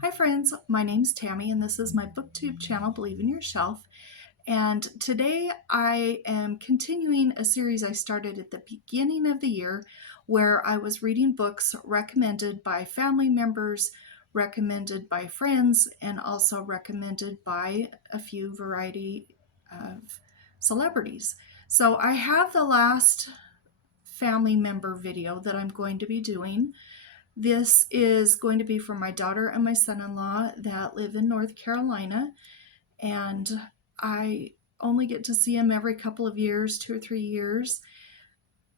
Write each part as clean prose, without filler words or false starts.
Hi friends, my name's Tammy and this is my booktube channel, Believe in Yourself. And today I am continuing a series I started at the beginning of the year where I was reading books recommended by family members, recommended by friends, and also recommended by a few variety of celebrities. So I have the last family member video that I'm going to be doing. This is going to be for my daughter and my son-in-law that live in North Carolina, and I only get to see them every couple of years, 2 or 3 years,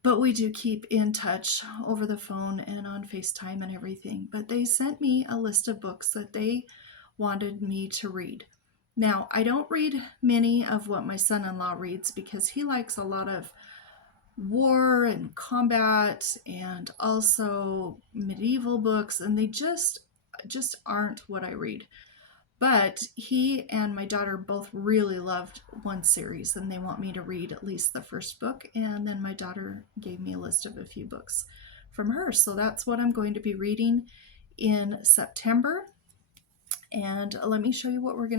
but we do keep in touch over the phone and on FaceTime and everything. But they sent me a list of books that they wanted me to read. Now, I don't read many of what my son-in-law reads because he likes a lot of war and combat and also medieval books, and they just aren't what I read. But he and my daughter both really loved one series and they want me to read at least the first book, and then my daughter gave me a list of a few books from her. So that's what I'm going to be reading in September. And let me show you what I'm going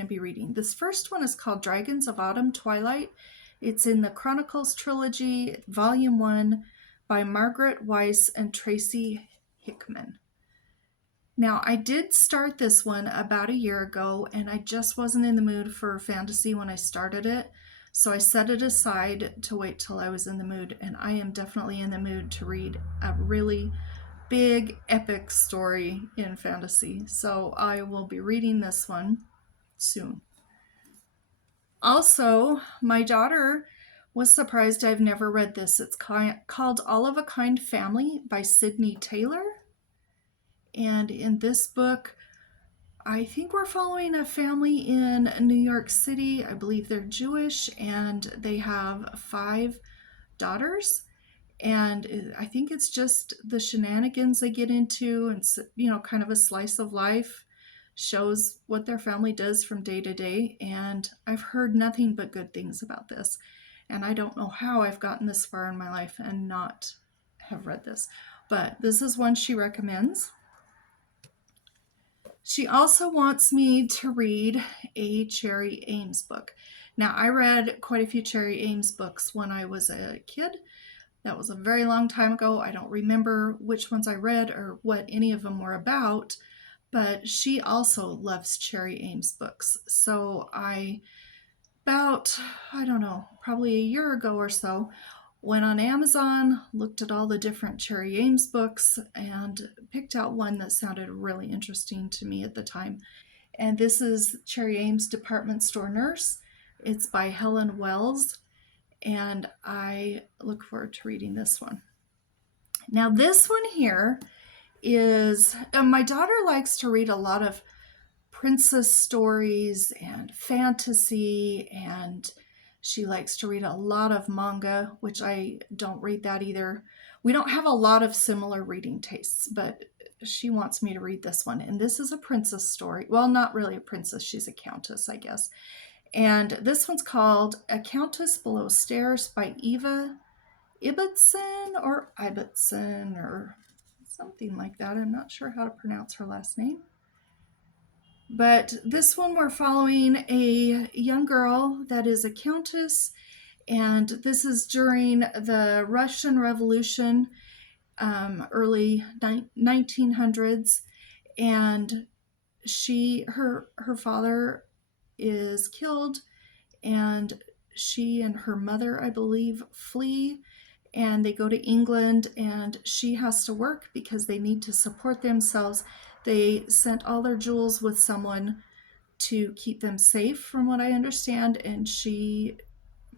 to be reading. This first one is called Dragons of Autumn, Twilight. It's in the Chronicles trilogy, volume 1, by Margaret, Weis, and Tracy Hickman. Now, I did start this one about a year ago, and I just wasn't in the mood for fantasy when I started it. So I set it aside to wait till I was in the mood, and I am definitely in the mood to read a really big epic story in fantasy. So I will be reading this one soon. Also, my daughter was surprised I've never read this. It's called All of a Kind Family by Sydney Taylor. And in this book, I think we're following a family in New York City. I believe they're Jewish and they have 5 daughters. And I think it's just the shenanigans they get into, and kind of a slice of life, shows what their family does from day to day. And I've heard nothing but good things about this, and I don't know how I've gotten this far in my life and not have read this, but this is one she recommends. She also wants me to read a Cherry Ames book. Now, I read quite a few Cherry Ames books when I was a kid. That was a very long time ago. I don't remember which ones I read or what any of them were about, but she also loves Cherry Ames books. So I don't know, probably a year ago or so, went on Amazon, looked at all the different Cherry Ames books, and picked out one that sounded really interesting to me at the time. And this is Cherry Ames Department Store Nurse. It's by Helen Wells, and I look forward to reading this one. Now, this one here is, my daughter likes to read a lot of princess stories and fantasy, and she likes to read a lot of manga, which I don't read that either. We don't have a lot of similar reading tastes, but she wants me to read this one. And this is a princess story. Well, not really a princess. She's a countess, I guess. And this one's called A Countess Below Stairs by Ibbotson or something like that. I'm not sure how to pronounce her last name. But this one, we're following a young girl that is a countess, and this is during the Russian Revolution, early 1900s, and her father is killed, and she and her mother, I believe, flee, and they go to England, and she has to work because they need to support themselves. They sent all their jewels with someone to keep them safe, from what I understand, and she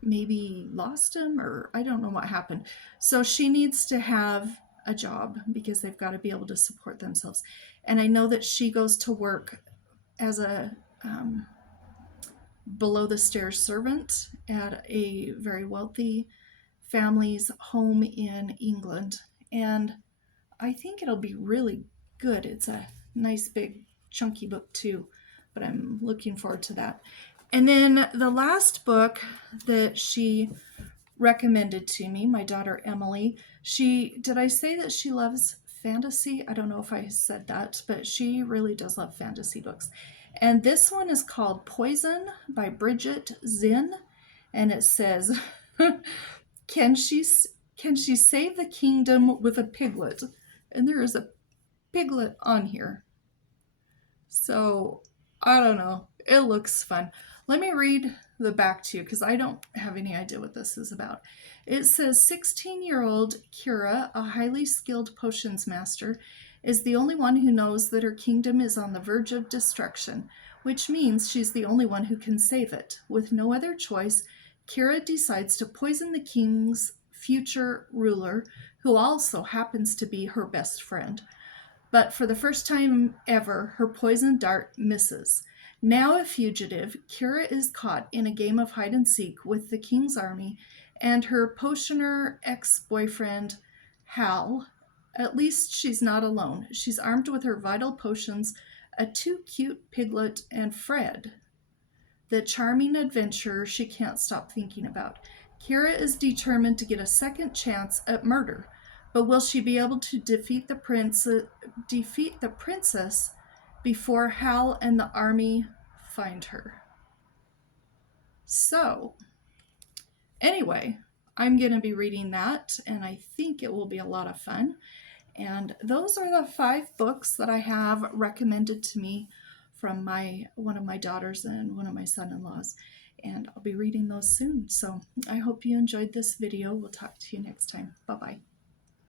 maybe lost them, or I don't know what happened. So she needs to have a job because they've got to be able to support themselves. And I know that she goes to work as a below the stairs servant at a very wealthy family's home in England. And I think it'll be really good. It's a nice big chunky book too, but I'm looking forward to that. And then the last book that she recommended to me, my daughter Emily, did I say that she loves fantasy. I don't know if I said that, but she really does love fantasy books. And this one is called Poison by Bridget Zinn, and it says, "Can she save the kingdom with a piglet?" And there is a piglet on here. So, I don't know. It looks fun. Let me read the back to you because I don't have any idea what this is about. It says 16-year-old Kira, a highly skilled potions master, is the only one who knows that her kingdom is on the verge of destruction, which means she's the only one who can save it. With no other choice, Kira decides to poison the king's future ruler, who also happens to be her best friend. But for the first time ever, her poison dart misses. Now a fugitive, Kira is caught in a game of hide and seek with the king's army and her potioner ex-boyfriend, Hal. At least she's not alone. She's armed with her vital potions, a too-cute piglet, and Fred, the charming adventurer she can't stop thinking about. Kira is determined to get a second chance at murder, but will she be able to defeat the princess before Hal and the army find her? So, anyway, I'm going to be reading that, and I think it will be a lot of fun. And those are the 5 books that I have recommended to me from one of my daughters and one of my son-in-laws. And I'll be reading those soon. So I hope you enjoyed this video. We'll talk to you next time. Bye-bye.